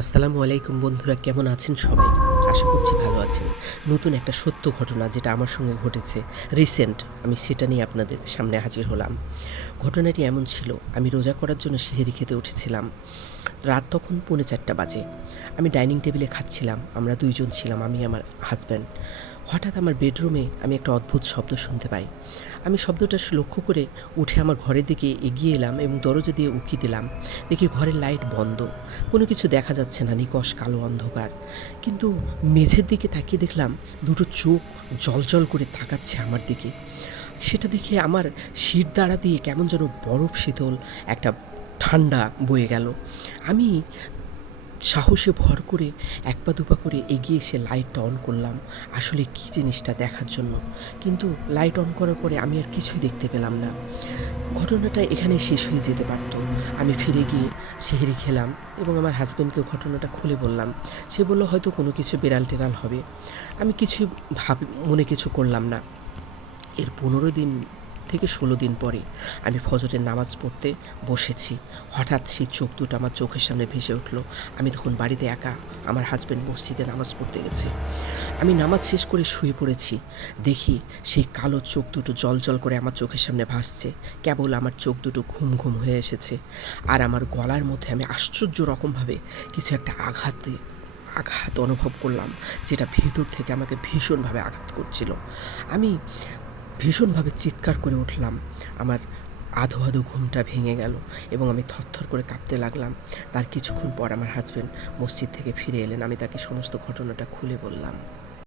আসসালামু আলাইকুম বন্ধুরা, কেমন আছেন সবাই? আশা করছি ভালো আছেন। নতুন একটা সত্য ঘটনা যেটা আমার সঙ্গে ঘটেছে রিসেন্ট, আমি সেটা নিয়ে আপনাদের সামনে হাজির হলাম। ঘটনাটি এমন ছিল, আমি রোজা করার জন্য সেহরি খেতে উঠেছিলাম। রাত তখন 3:45 বাজে। আমি ডাইনিং টেবিলে খাচ্ছিলাম। আমরা দুইজন ছিলাম, আমি আমার হাজব্যান্ড। হঠাৎ আমার বেডরুমে আমি একটা অদ্ভুত শব্দ শুনতে পাই। আমি শব্দটা লক্ষ্য করে উঠে আমার ঘরের দিকে এগিয়ে এলাম এবং দরজা দিয়ে উঁকি দিলাম। দেখি ঘরের লাইট বন্ধ, কোনো কিছু দেখা যাচ্ছে না, নিকষ কালো অন্ধকার। কিন্তু মেঝের দিকে তাকিয়ে দেখলাম দুটো চোখ জ্বলজ্বল করে তাকাচ্ছে আমার দিকে। সেটা দেখে আমার শিরদাঁড়া দিয়ে কেমন যেন বরফ শীতল একটা ঠান্ডা বয়ে গেল। আমি সাহসে ভর করে এক পা দুপা করে এগিয়ে এসে লাইটটা অন করলাম আসলে কী জিনিসটা দেখার জন্য। কিন্তু লাইট অন করার পরে আমি আর কিছুই দেখতে পেলাম না। ঘটনাটা এখানে শেষ হয়ে যেতে পারত। আমি ফিরে গিয়ে সেহরি খেলাম এবং আমার হাজব্যান্ডকে ঘটনাটা খুলে বললাম। সে বলল হয়তো কোনো কিছু বেড়াল টেরাল হবে। আমি কিছুই মনে কিছু করলাম না। এর 15 দিন থেকে 16 দিন পরে আমি ফজরের নামাজ পড়তে বসেছি। হঠাৎ সেই চোখ দুটো আমার চোখের সামনে ভেসে উঠল। আমি তখন বাড়িতে একা, আমার হাজব্যান্ড মসজিদে নামাজ পড়তে গেছে। আমি নামাজ শেষ করে শুয়ে পড়েছি। দেখি সেই কালো চোখ দুটো জল করে আমার চোখের সামনে ভাসছে। কেবল আমার চোখ দুটো ঘুম ঘুম হয়ে এসেছে। আর আমার গলার মধ্যে আমি আশ্চর্য রকমভাবে কিছু একটা আঘাত অনুভব করলাম, যেটা ভেতর থেকে আমাকে ভীষণভাবে আঘাত করছিল। আমি ভীষণভাবে চিৎকার করে উঠলাম। আমার আধো আধো ঘুমটা ভেঙে গেল এবং আমি থরথর করে কাঁপতে লাগলাম। তার কিছুক্ষণ পর আমার হাজব্যান্ড মসজিদ থেকে ফিরে এলেন। আমি তাকে সমস্ত ঘটনাটা খুলে বললাম।